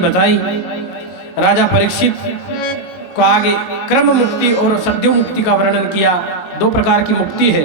बताई। राजा परीक्षित को आगे क्रम मुक्ति और सद्यो मुक्ति का वर्णन किया। दो प्रकार की मुक्ति है।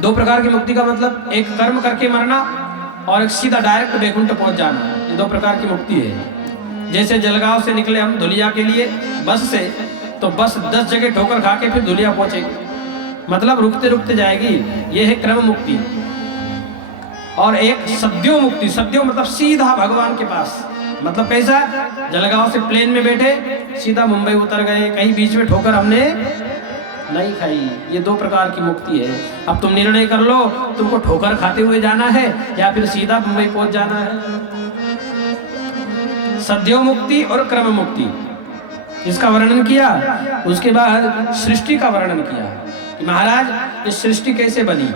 दो प्रकार की मुक्ति का मतलब एक कर्म करके मरना और एक सीधा डायरेक्ट वैकुंठ पहुंच जाना। ये दो प्रकार की मुक्ति है। जैसे जलगांव से निकले हम धुलिया के लिए बस से, तो बस 10 जगह ठोकर खा के फिर धुलिया पहुंचेगी, मतलब रुकते रुकते जाएगी। ये है क्रम मुक्ति। और एक सद्यो मुक्ति, सद्यो मतलब सीधा भगवान के पास। मतलब कैसा? जलगांव से प्लेन में बैठे सीधा मुंबई उतर गए, कहीं बीच में ठोकर हमने नहीं खाई। ये दो प्रकार की मुक्ति है। अब तुम निर्णय कर लो, तुमको ठोकर खाते हुए जाना है या फिर सीधा मुंबई पहुंच जाना है। सद्यो मुक्ति और क्रम मुक्ति, इसका वर्णन किया। उसके बाद सृष्टि का वर्णन किया कि महाराज इस सृष्टि कैसे बनी।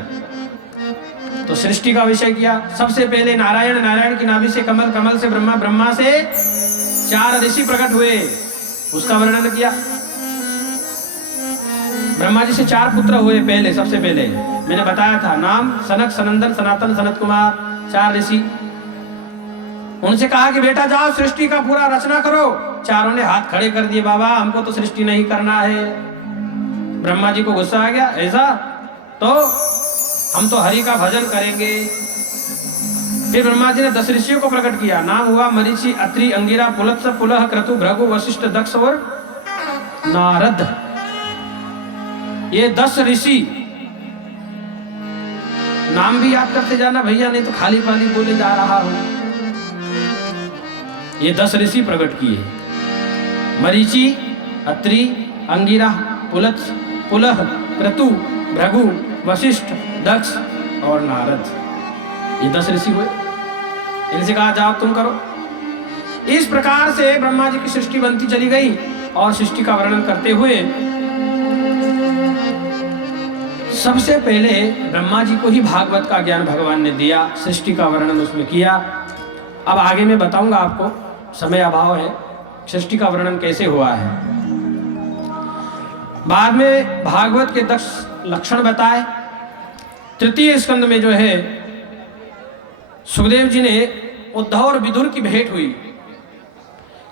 तो सृष्टि का विषय किया। सबसे पहले नारायण, नारायण की नाभि से कमल, कमल से ब्रह्मा, ब्रह्मा से 4 ऋषि प्रकट हुए, उसका वर्णन किया। ब्रह्मा जी से 4 पुत्र हुए। पहले सबसे पहले मैंने बताया था, नाम सनक, सनंदन, सनातन, सनत कुमार, 4 ऋषि। उनसे कहा कि बेटा जाओ सृष्टि का पूरा रचना करो। चारों ने हाथ खड़े कर दिए, बाबा हमको तो सृष्टि नहीं करना है। ब्रह्मा जी को गुस्सा आ गया, ऐसा तो हम तो हरि का भजन करेंगे। फिर ब्रह्मा जी ने 10 ऋषियों को प्रकट किया। नाम हुआ मरीचि, अत्रि, अंगिरा, पुलत्स, पुलह, क्रतु, भृगु, वशिष्ठ, दक्ष और नारद। ये 10 ऋषि। नाम भी याद करते जाना भैया, नहीं तो खाली पाली बोले जा रहा हूं। ये 10 ऋषि प्रकट किए। मरीचि, अत्रि, अंगिरा, पुलत्स, पुलह, क्रतु, भृगु, वशिष्ठ, दक्ष और नारद। ये 10 ऋषि हुए। इनसे कहा जाओ तुम करो। इस प्रकार से ब्रह्मा जी की सृष्टि बनती चली गई। और सृष्टि का वर्णन करते हुए सबसे पहले ब्रह्मा जी को ही भागवत का ज्ञान भगवान ने दिया, सृष्टि का वर्णन उसमें किया। अब आगे मैं बताऊंगा आपको, समय अभाव है, सृष्टि का वर्णन कैसे हुआ है। बाद में भागवत के 10 लक्षण बताए। तृतीय स्कंद में जो है सुखदेव जी ने उद्धव और विदुर की भेंट हुई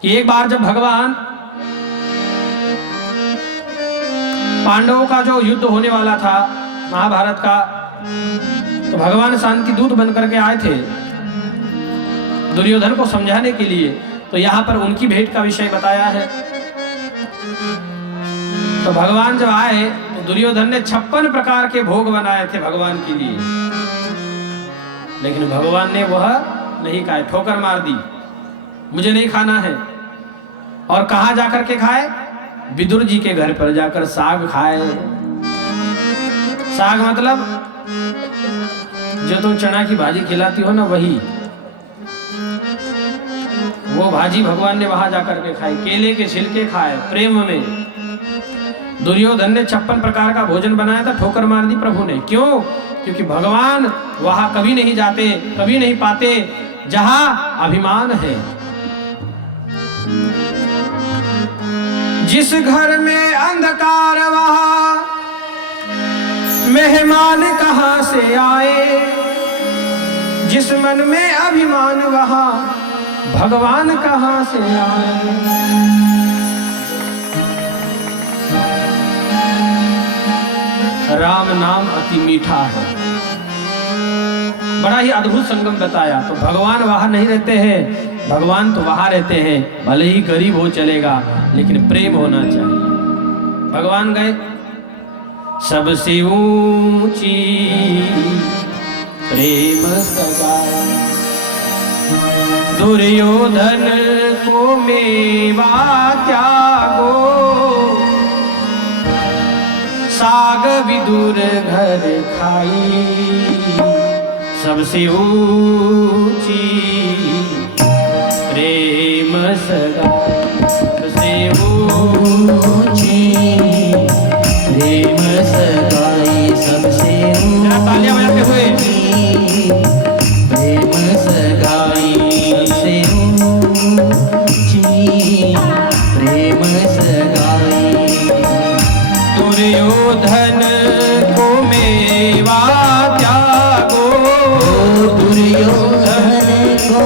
कि एक बार जब भगवान पांडवों का जो युद्ध होने वाला था महाभारत का, तो भगवान शांति दूत बनकर के आए थे दुर्योधन को समझाने के लिए। तो यहां पर उनकी भेंट का विषय बताया है। तो भगवान जब आए तो दुर्योधन ने 56 प्रकार के भोग बनाए थे भगवान के लिए, लेकिन भगवान ने वह नहीं खाए, ठोकर मार दी, मुझे नहीं खाना है। और कहां जाकर के खाए? विदुर जी के घर पर जाकर साग खाए। साग मतलब जो तुम चना की भाजी खिलाती हो ना, वही वो भाजी भगवान ने वहां जाकर के खाई। केले के छिलके खाए प्रेम में। दुर्योधन ने 56 प्रकार का भोजन बनाया था, ठोकर मार दी प्रभु ने। क्यों? क्योंकि भगवान वहां कभी नहीं जाते, कभी नहीं पाते जहां अभिमान है। जिस घर में अंधकार वहां मेहमान कहां से आए, जिस मन में अभिमान वहां भगवान कहां से आए। राम नाम अति मीठा है। बड़ा ही अद्भुत संगम बताया। तो भगवान वहां नहीं रहते हैं, भगवान तो वहां रहते हैं। भले ही गरीब हो चलेगा, लेकिन प्रेम होना चाहिए। भगवान गए। सबसे ऊंची प्रेम सगा, दुर्योधन को मेवा त्यागो, साग विदुर घर खाई। सबसे ऊंची प्रेम सगा, सबसे ऊंची प्रेम सगाई। सबसे तालियां बजाते हुए प्रेम सगाई। सबसे ऊंची प्रेम सगाई। दुर्योधन को मेवा त्यागो, दुर्योधन को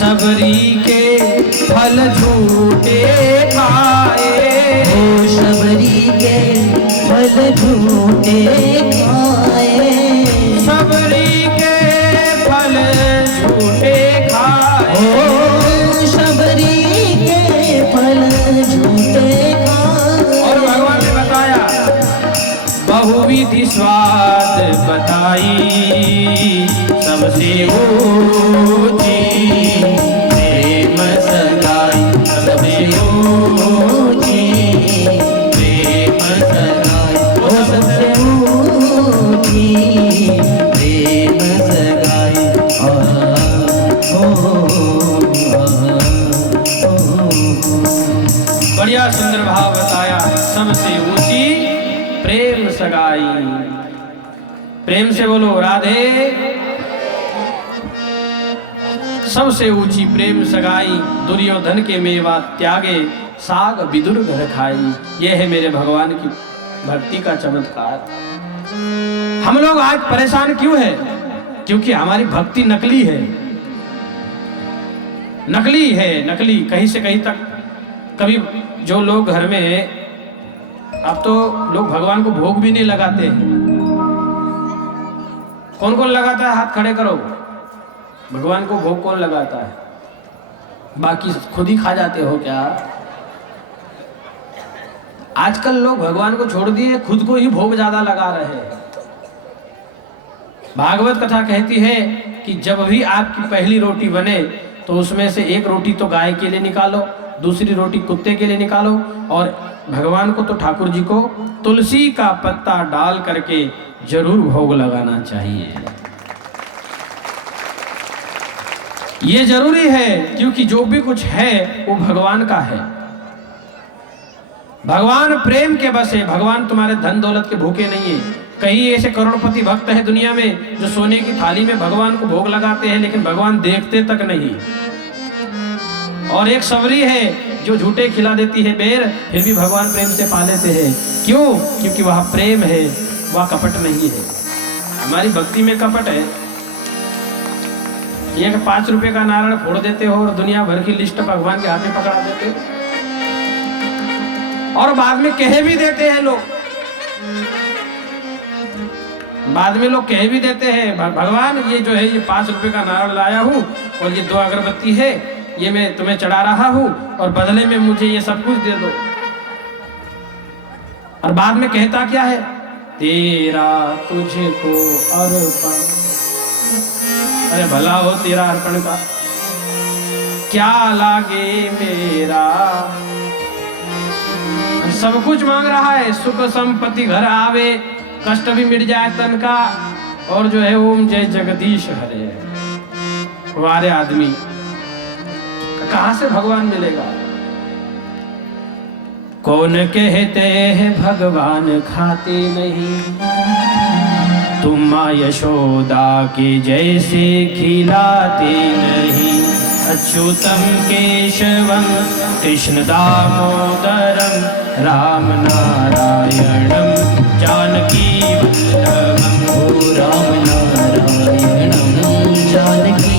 सबरी के फल झूठे खाए, सबरी के फल झूठे खाए, सबरी के फल झूठे खाए, सबरी के फल झूठे खाए। और भगवान ने बताया बहुविधि स्वाद बताई, सबसे ऊंची प्रेम सगाई, सबसे ऊंची प्रेम सगाई, ओ सबसे ऊंची प्रेम सगाई। बढ़िया सुंदर भाव बताया, सबसे ऊंची प्रेम सगाई। प्रेम से बोलो राधे। सबसे ऊंची प्रेम सगाई, दुर्योधन के मेवा त्यागे, साग विदुर घर खाई। यह है मेरे भगवान की भक्ति का चमत्कार। हम लोग आज परेशान क्यों है? क्योंकि हमारी भक्ति नकली है, नकली है, नकली। कहीं से कहीं तक कभी जो लोग घर में, अब तो लोग भगवान को भोग भी नहीं लगाते हैं। कौन कौन लगाता है? हाथ खड़े करो। भगवान को भोग कौन लगाता है? बाकी खुद ही खा जाते हो क्या? आजकल लोग भगवान को छोड़ दिए, खुद को ही भोग ज्यादा लगा रहे हैं। भागवत कथा कहती है कि जब भी आपकी पहली रोटी बने तो उसमें से एक रोटी तो गाय के लिए निकालो, दूसरी रोटी कुत्ते के लिए निकालो, और भगवान को तो ठाकुर जी को तुलसी का पत्ता डाल करके जरूर भोग लगाना चाहिए। ये जरूरी है, क्योंकि जो भी कुछ है वो भगवान का है। भगवान प्रेम के बस है। भगवान तुम्हारे धन दौलत के भूखे नहीं है। कई ऐसे करोड़पति भक्त हैं दुनिया में जो सोने की थाली में भगवान को भोग लगाते हैं, लेकिन भगवान देखते तक नहीं। और एक सबरी है जो झूठे खिला देती है बेर, फिर भी भगवान प्रेम से पा लेते हैं। क्यों? क्योंकि वह प्रेम है, वह कपट नहीं है। हमारी भक्ति में कपट है। ये 5 रुपए का नारायण फोड़ देते हो और दुनिया भर की लिस्ट भगवान के हाथ में पकड़ा देते हो, और बाद में कह भी देते हैं लोग, बाद में लोग कह भी देते हैं भगवान ये जो है ये 5 रुपए का नारायण लाया हूँ और ये 2 अगरबत्ती है, ये मैं तुम्हें चढ़ा रहा हूँ और बदले में मुझे ये सब कुछ दे दो। और बाद में कहता क्या है? तेरा तुझको अर्पण। अरे भला हो तेरा अर्पण का, क्या लागे मेरा। सब कुछ मांग रहा है, सुख संपत्ति घर आवे, कष्ट भी मिट जाए तन का, और जो है ओम जय जगदीश हरे। वारे आदमी, कहां से भगवान मिलेगा? कौन कहते हैं भगवान खाते नहीं, तुम मां यशोदा के जैसे खिलाते नहीं। अच्युतम केशवम कृष्ण दामोदरम, राम नारायणम जानकी वल्लभम। राम नारायणम जानकी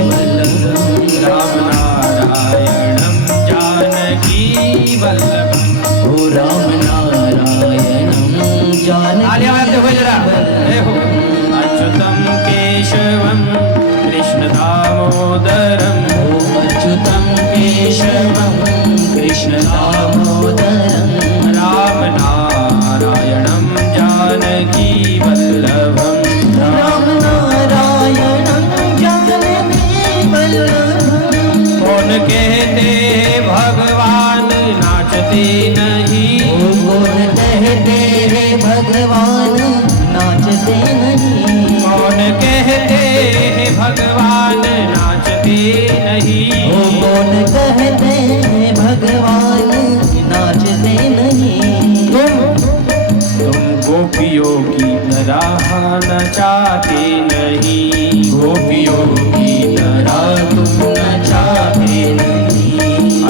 वल्लभम, राम नारायणम जानकी वल्लभम। ओ राम नारायणम जानकी देखो, अच्युतम केशवम कृष्ण दामोदरम, अच्युतम केशवम कृष्ण दामोदरम, राम नारायणम जानकी वल्लभम। राम नारायणम जानकी वल्लभम। कौन कहते भगवान नाचते नहीं, कौन कहते हैं भगवान नाचते नहीं। कौन कहते भगवान नाचते नहीं। कौन कहते हैं भगवान नाचते नहीं। तुम गोपियों की तरह नचाते नहीं, गोपियों की तरह तुम नचाते नहीं।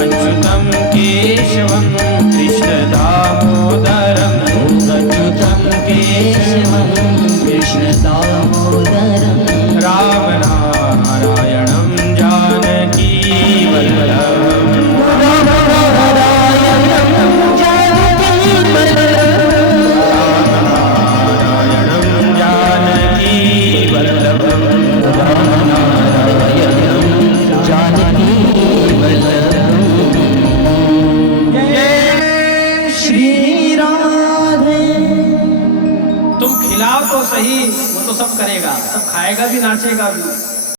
अच्युतम केशवम कृष्ण दामोदरम, अच्युतम केशवम कृष्ण दामोदरम, राम नारायणम जानकी तुम खिलाओ तो सही, वो तो सब करेगा, सब खाएगा भी, नाचेगा भी।